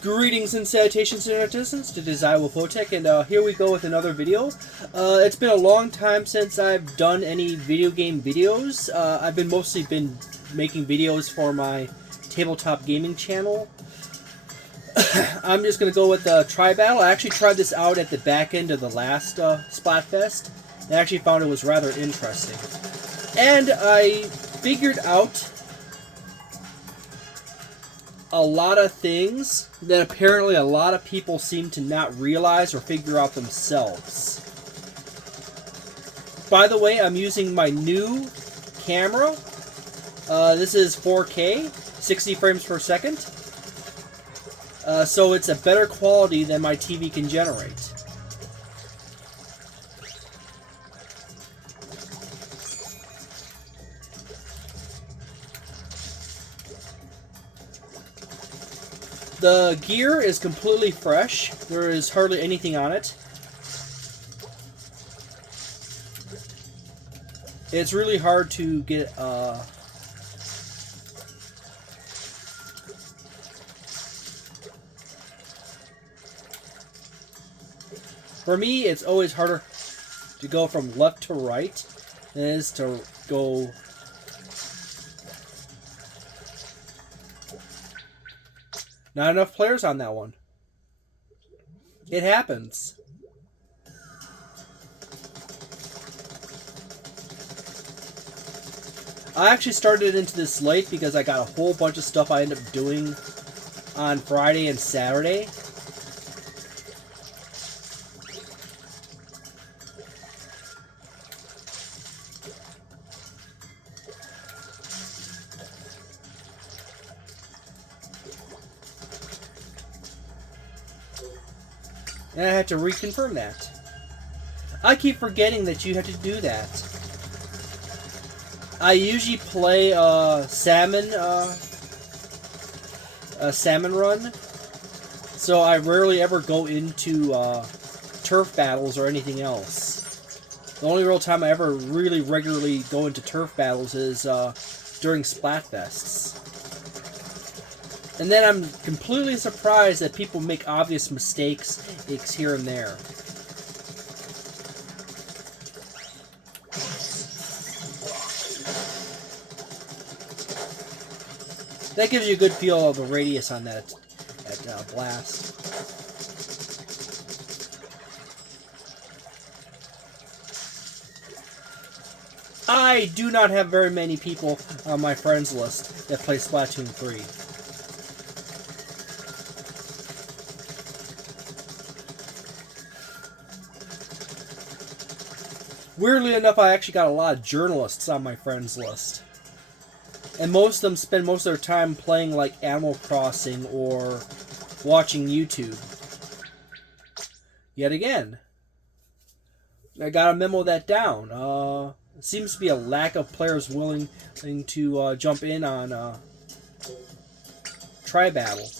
Greetings and salutations to netizens, it is I, Wolfphototech, and here we go with another video. It's been a long time since I've done any video game videos. I've mostly been making videos for my tabletop gaming channel. I'm just going to go with the Tri-Battle. I actually tried this out at the back end of the last Splatfest, and I actually found it was rather interesting. And I figured out a lot of things that apparently a lot of people seem to not realize or figure out themselves. By the way, I'm using my new camera. This is 4K, 60 frames per second. So it's a better quality than my TV can generate. The gear is completely fresh. There is hardly anything on it. It's really hard to get for me, it's always harder to go from left to right than it is to go not enough players on that one. It happens. I actually started into this late because I got a whole bunch of stuff I ended up doing on Friday and Saturday. And I had to reconfirm that. I keep forgetting that you have to do that. I usually play salmon run, so I rarely ever go into turf battles or anything else. The only real time I ever really regularly go into turf battles is during Splatfests. And then I'm completely surprised that people make obvious mistakes here and there. That gives you a good feel of the radius on that blast. I do not have very many people on my friends list that play Splatoon 3. Weirdly enough, I actually got a lot of journalists on my friends list. And most of them spend most of their time playing like Animal Crossing or watching YouTube. Yet again, I gotta memo that down. Seems to be a lack of players willing to jump in on Tri-Battle.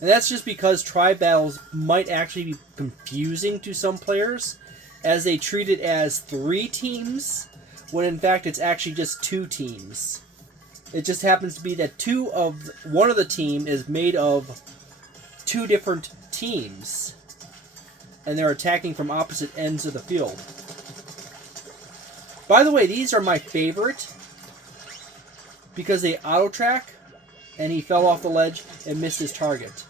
And that's just because Tri-Battles might actually be confusing to some players, as they treat it as 3 teams, when in fact it's actually just 2 teams. It just happens to be that one of the team is made of 2 different teams, and they're attacking from opposite ends of the field. By the way, these are my favorite because they auto-track, and he fell off the ledge and missed his target.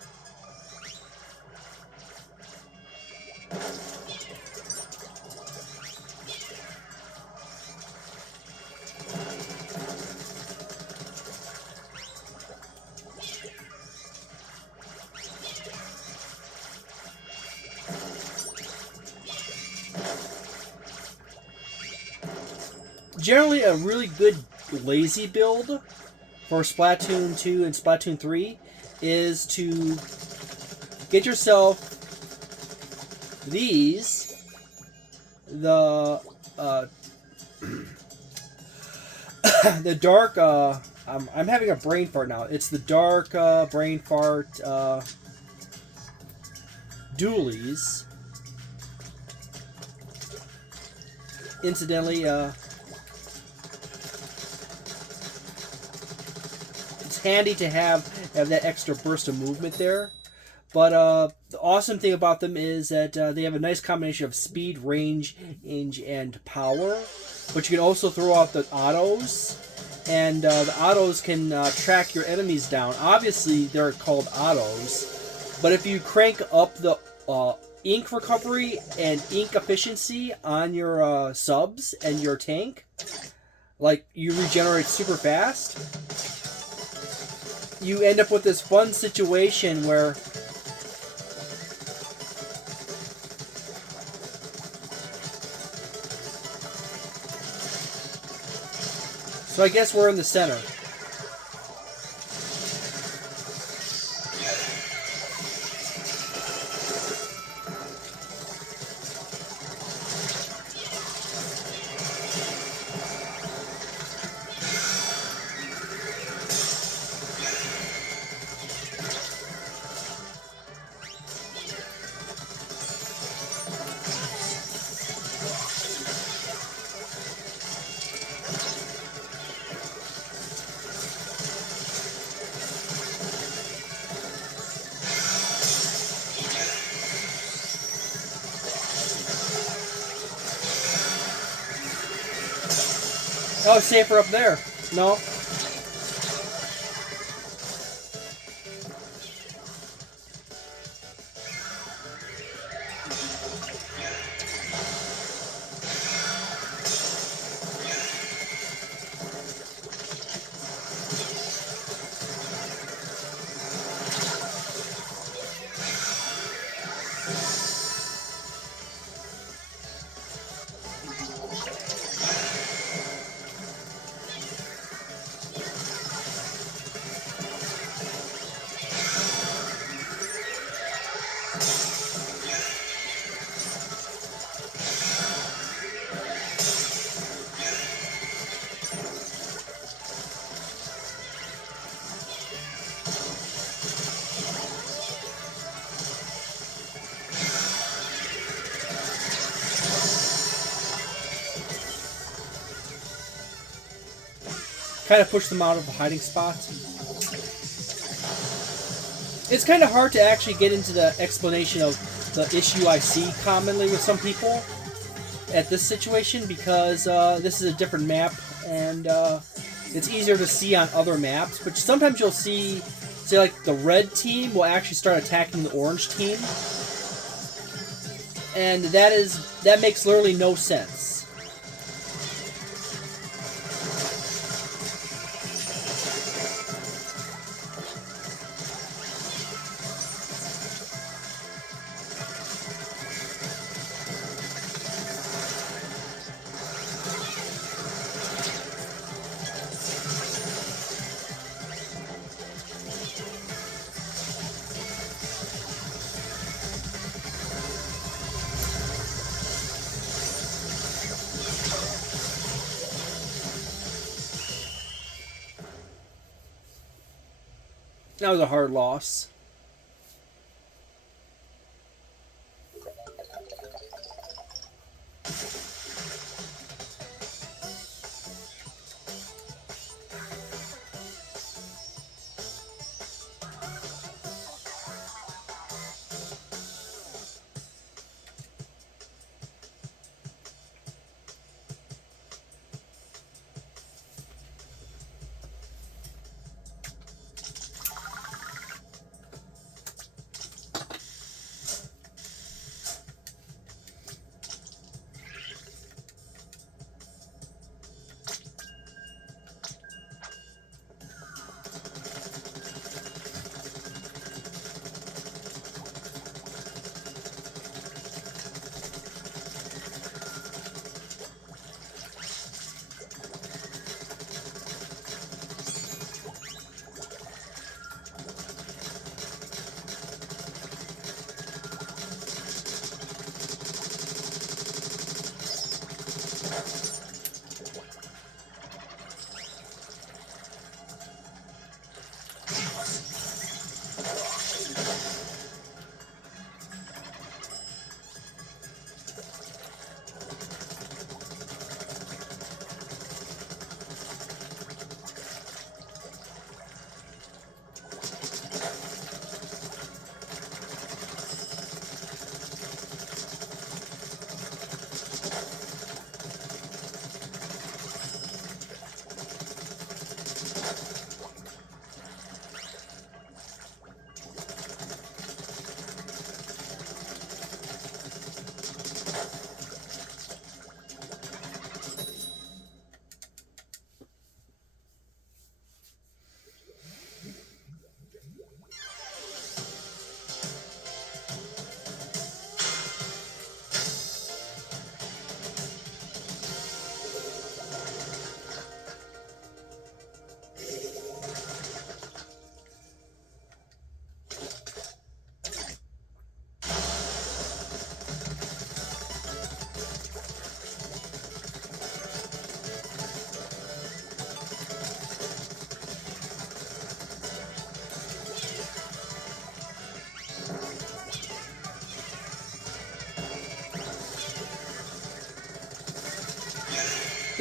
Generally, a really good lazy build for Splatoon 2 and Splatoon 3 is to get yourself these, the the dark, I'm having a brain fart now. It's the dark brain fart dualies. Incidentally, handy to have that extra burst of movement there. But the awesome thing about them is that they have a nice combination of speed, range, and power. But you can also throw out the autos, and the autos can track your enemies down. Obviously, they're called autos, but if you crank up the ink recovery and ink efficiency on your subs and your tank, like you regenerate super fast, you end up with this fun situation where so I guess we're in the center. Oh, it's safer up there. No. Kind of push them out of the hiding spots. It's kind of hard to actually get into the explanation of the issue I see commonly with some people at this situation, because this is a different map and it's easier to see on other maps. But sometimes you'll see, say, like the red team will actually start attacking the orange team, and that makes literally no sense. That was a hard loss.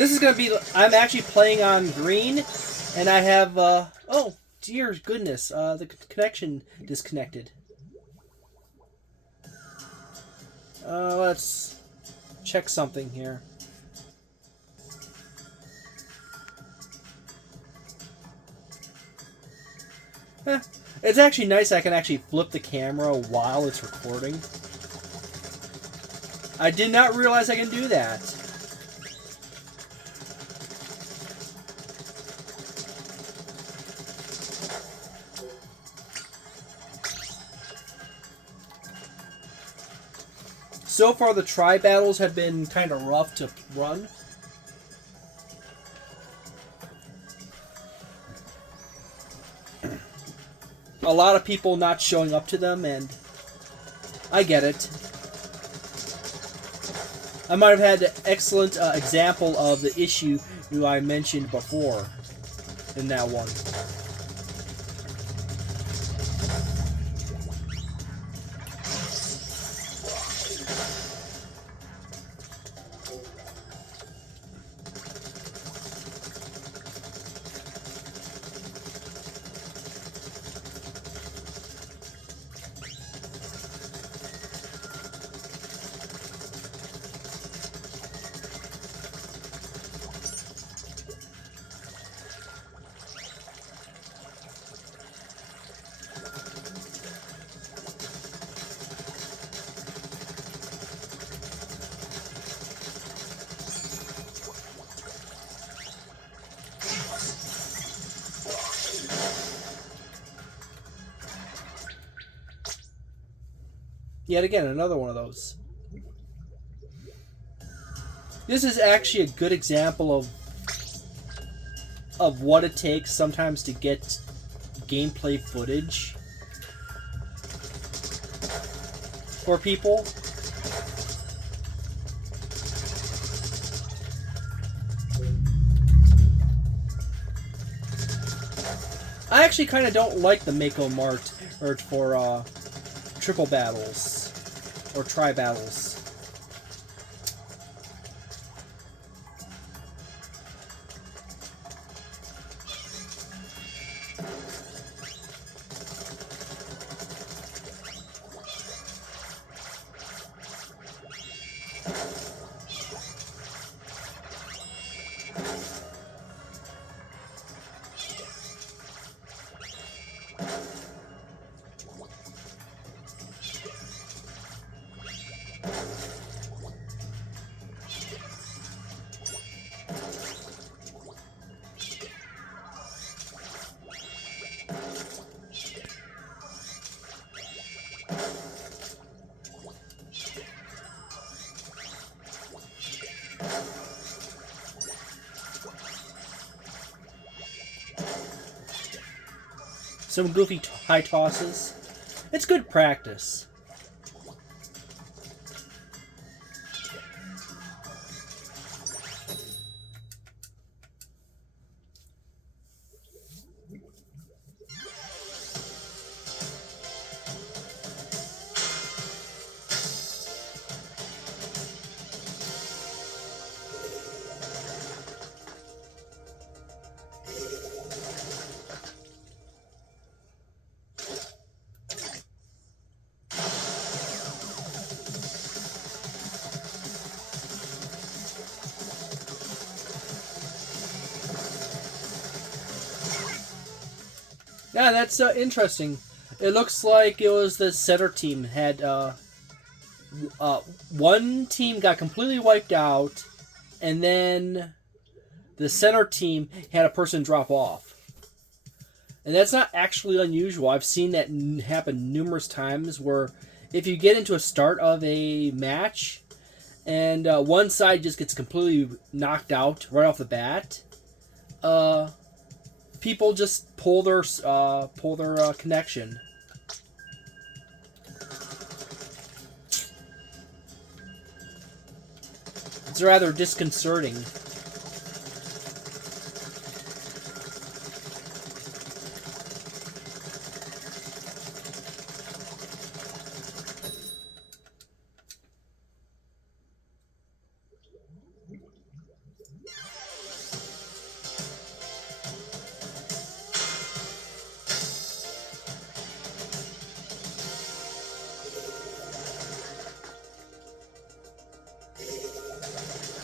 This is gonna be. I'm actually playing on green, and I have. Oh dear goodness! The connection disconnected. Let's check something here. It's actually nice I can actually flip the camera while it's recording. I did not realize I can do that. So far, the tri-battles have been kind of rough to run. A lot of people not showing up to them, and I get it. I might have had an excellent example of the issue I mentioned before in that one. Yet again, another one of those. This is actually a good example of what it takes sometimes to get gameplay footage for people. I actually kind of don't like the Mako Mart for triple battles or tri-battles. Some goofy high tosses. It's good practice. Yeah, that's interesting. It looks like it was the setter team had one team got completely wiped out, and then the center team had a person drop off. And that's not actually unusual. I've seen that happen numerous times where if you get into a start of a match and one side just gets completely knocked out right off the bat, people just pull their connection. It's rather disconcerting.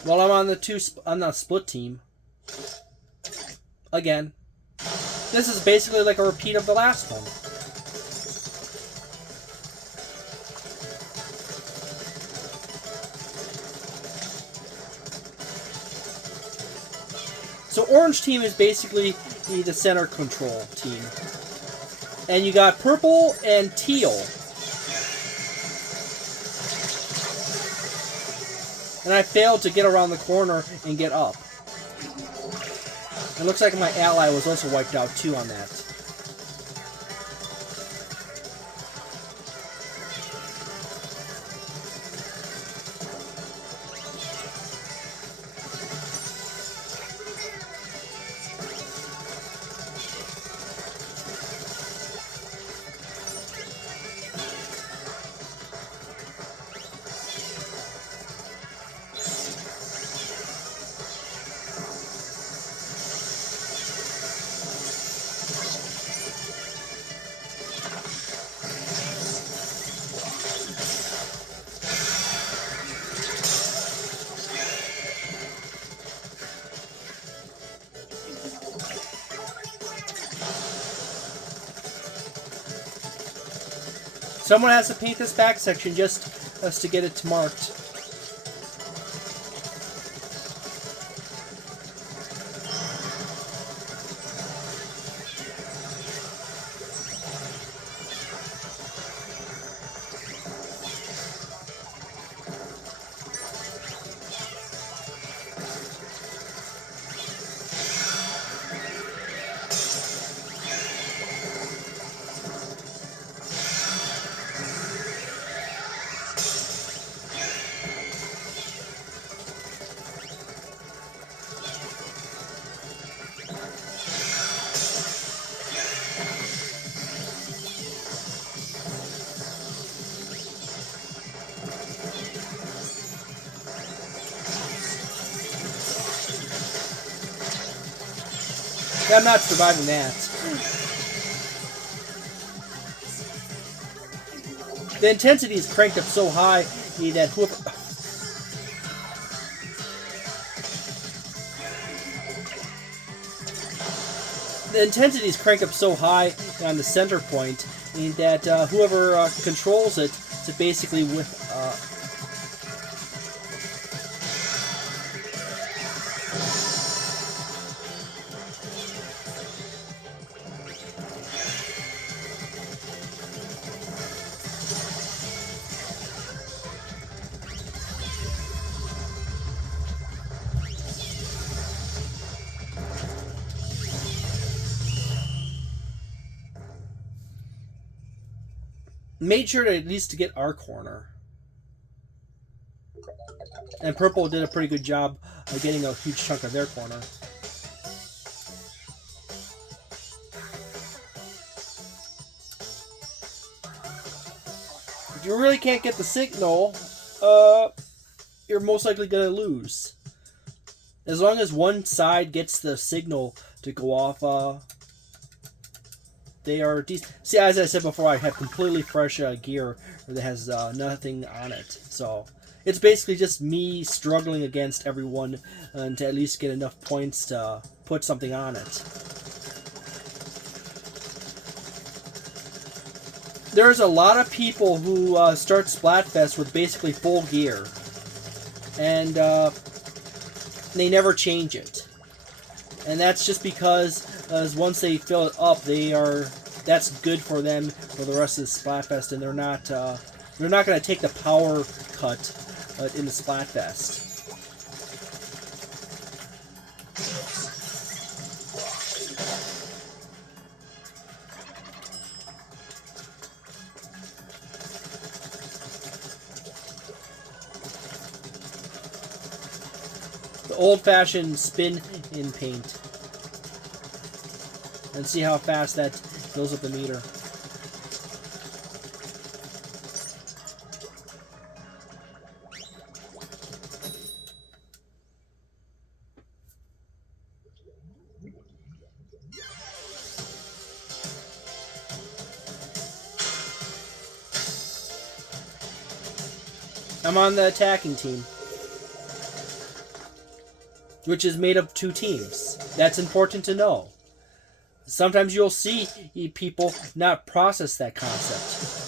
Well, I'm on the split team. Again. This is basically like a repeat of the last one. So orange team is basically the center control team. And you got purple and teal. And I failed to get around the corner and get up. It looks like my ally was also wiped out too on that. Someone has to paint this back section just to get it marked. Yeah, I'm not surviving that. The intensity is cranked up so high that whoever... The intensity is cranked up so high on the center point that whoever controls it to basically made sure to at least to get our corner. And purple did a pretty good job of getting a huge chunk of their corner. If you really can't get the signal, you're most likely going to lose. As long as one side gets the signal to go off, they are decent. See, as I said before, I have completely fresh gear that has nothing on it. So it's basically just me struggling against everyone to at least get enough points to put something on it. There's a lot of people who start Splatfest with basically full gear. And they never change it. And that's just because once they fill it up, that's good for them for the rest of the Splatfest, and they're not going to take the power cut in the Splatfest. The old-fashioned spin in paint. And see how fast that fills up the meter. I'm on the attacking team. which is made of 2 teams. That's important to know. Sometimes you'll see people not process that concept.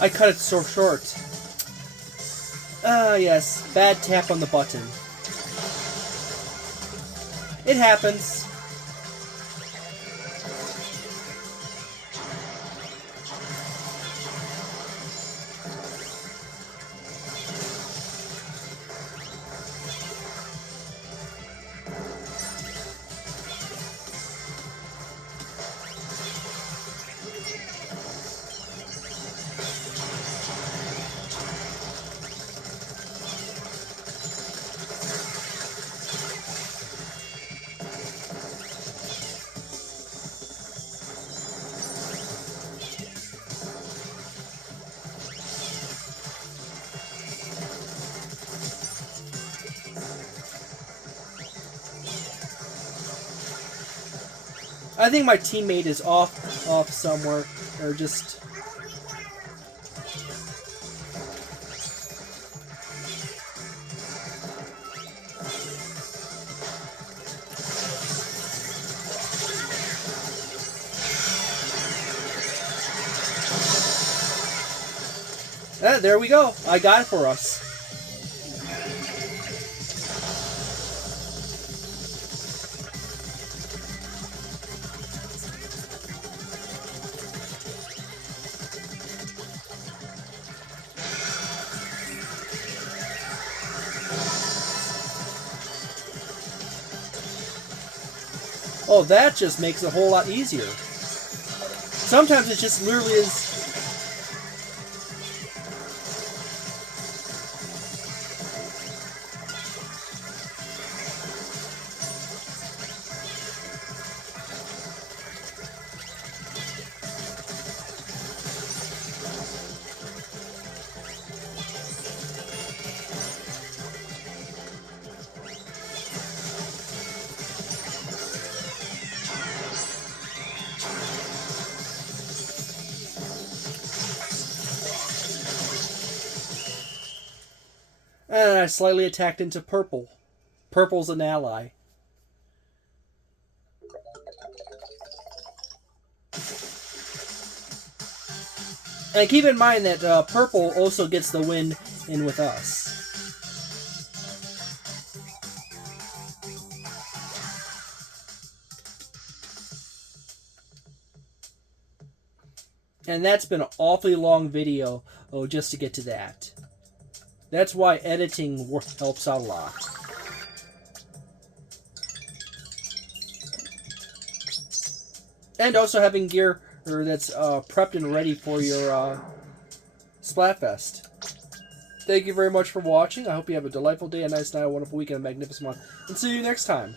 I cut it so short. Ah, yes. Bad tap on the button. It happens. I think my teammate is off somewhere, or just... there we go. I got it for us. Oh, that just makes it a whole lot easier. Sometimes it just literally is... And I slightly attacked into purple. Purple's an ally. And keep in mind that purple also gets the win in with us. And that's been an awfully long video just to get to that. That's why editing helps out a lot. And also having gear that's prepped and ready for your Splatfest. Thank you very much for watching. I hope you have a delightful day, a nice night, a wonderful weekend, a magnificent one. And see you next time.